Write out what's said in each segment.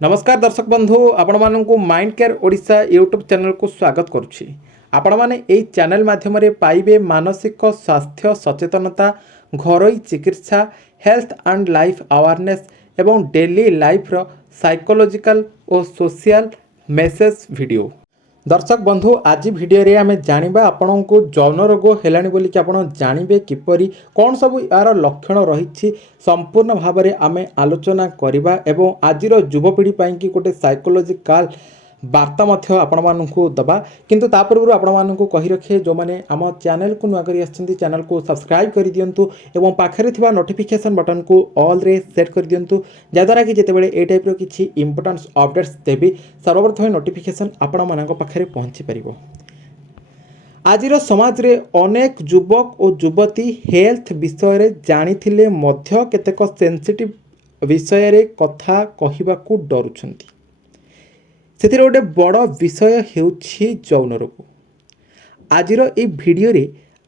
नमस्कार दर्शक बंधु आपण मानक mind care Odisha YouTube channel को स्वागत करुच्ची। आपण मैंने यही चैनल माध्यम पाइबे मानसिक स्वास्थ्य सचेतनता, घरोई चिकित्सा, हेल्थ एंड लाइफ अवेयरनेस एवं डेली लाइफ रो साइकोलॉजिकल और सोशल मेसेज वीडियो। दर्शक बंधु आज भिडियो रे आमे जानिबा आपन को यौन रोग हेलानी बोली कि आपन जानिबे किपरि कौन सब यार लक्षण रही संपूर्ण भाव में आमे आलोचना करिबा एवं आजिर युवपीढ़ी पाई कि गोटे साइकोलॉजिकल वार्ता मध्य आपण मानकु दबा। किंतु ता पूर्व आपण मानकु कहि रखे जो माने आम चैनल को नुआ करी आछंती चैनल को सब्सक्राइब कर दियंतु एवं पाखरे थिबा नोटिफिकेशन बटन को ऑल रे सेट कर दियंतु जद्वारा कि जेतेबेले ए टाइप रो किछि इंपोर्टेंट अपडेट्स देबी सर्वप्रथम नोटिफिकेशन आपण मानक पाखरे पहुंची परिबो। आजिर समाज रे अनेक युवक और युवती हेल्थ विषय रे जानिथिले मध्य केतेक सेंसिटिव विषय रे कथा कहिबाकू डरुछंती। सेथिरे गोटे बड़ विषय हेउछि यौन रोग। आजिर ए भिडियो रे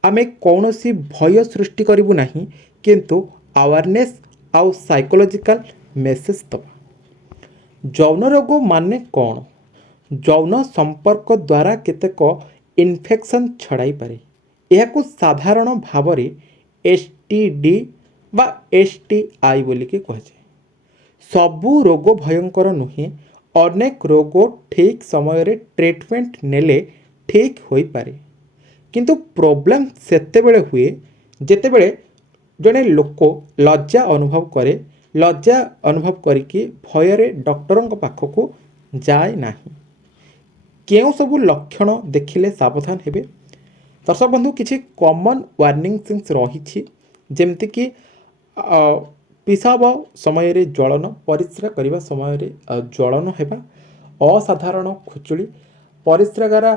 आमे कौनसी भय सृष्टि करिबु नाही, किंतु अवेयरनेस आउ साइकोलॉजिकल मेसेज दबा। यौन रोग माने कौन? यौन संपर्क द्वारा केतेक इन्फेक्शन छड़ाई पारे। यह साधारण भाव में एसटीडी बा एसटीआई बोली के कहुए। सबू रोग भयंकर नुहे, अनेक रोग ठीक समय रे ट्रीटमेंट नेले ठीक होई पारे। किंतु प्रॉब्लम सेतेबेले हुए जेतेबेले जड़े लोक लज्जा अनुभव करे, लज्जा अनुभव करिकी भୟରେ डॉक्टरों पाखक जाए नाही। केउ सबू लक्षण देखिले सावधान हेबे। दर्शक बंधु किछि कॉमन वार्निंग सिग्न्स रही जेमति कि पिसाब समय रे ज्वलन, परिस्रा करने समय रे ज्वलन हेबा, असाधारण खुचुड़ी, परिस्रागारा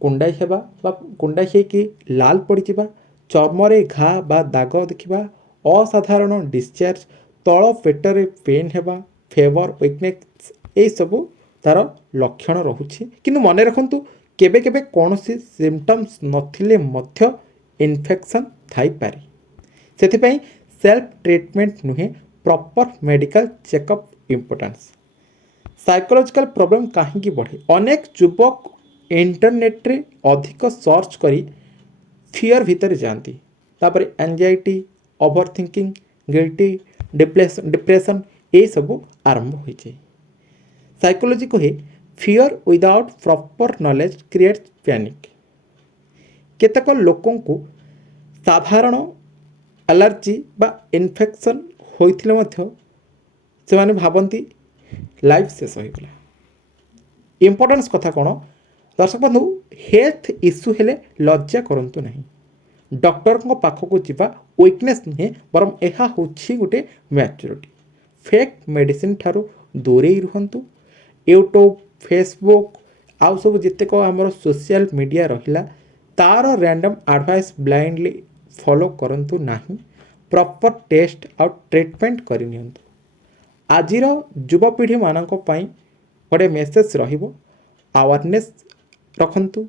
कुंडाई हेबा बा कुंडाई हेकी लाल पड़ी जिबा, चर्मरे घा बा दाग देखिबा, असाधारण डिस्चार्ज, तल पेटरे पेन हेबा, फेवर वीकनेस, ए सबू तार लक्षण रहुछि। किंतु मन रखंतु केबे केबे कौनसी सिम्पटम्स नथिले मध्य इन्फेक्शन थाई पारे। सेथिपई सेल्फ ट्रीटमेंट नुहे, proper medical checkup importance. Psychological problem कहीं बढ़े? अनेक युवक इंटरनेट रे अधिक सर्च करी फियर भीतर जाती, तापर anxiety, overthinking, guilty, depression ये सब आरंभ हो जाए। साइकोलॉजी कहे fear without proper knowledge creates panic. केतक लोकों को साधारण एलर्जी बा इन्फेक्शन होइथिले मध्य से माने भाबंती लाइफ शेष होइगला। इंपोर्टेंस कथा कौन? दर्शक बंधु हेल्थ इश्यू हेले लज्जा करंतु नहीं। डॉक्टर को पाखक जीवा वीकनेस नुहे, बरम यह होछि गोटे मैच्योरिटी। फेक मेडिसिन ठारू दूरे रुहंतु। यूट्यूब, फेसबुक आउ सब जितेक आमर सोशल मीडिया रहिला तार रैंडम एडवाइस ब्लाइंडली फॉलो करंतु नाही। प्रॉपर टेस्ट और ट्रीटमेंट करनियंतु। आजिर युवपीढ़ी मानक पई गोटे मेसेज रहिबो, अवेयरनेस रखंतु,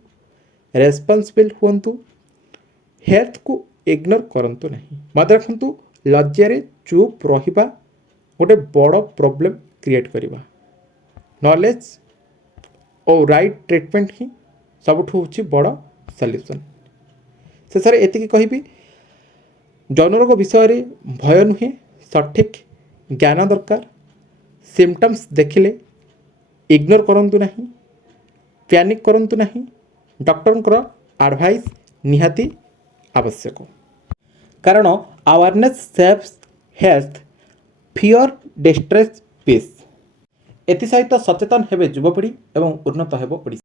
रेस्पॉन्सिबल हुंतु, हेल्थ को इग्नोर करंतु नहीं। मत रखंतु लज्जारे चुप रहिबा गोटे बड़ प्रॉब्लम क्रिएट करिबा। नॉलेज और राइट ट्रीटमेंट ही सबुठ होछि बड़ सॉल्यूशन। शेष में एतिकी कहिबी, यौन रोग विषय रे भय नुहे, सठिक ज्ञान दरकार। सिम्पटम्स देखिले इग्नोर करंतु नहीं, पैनिक करंतु नहीं। डॉक्टर एडवाइस निहाती आवश्यक, कारण awareness saves health, fear distress peace. एथि सहित सचेतन हेबे युवपीढ़ी एवं उन्नत हेबो ओडिशा।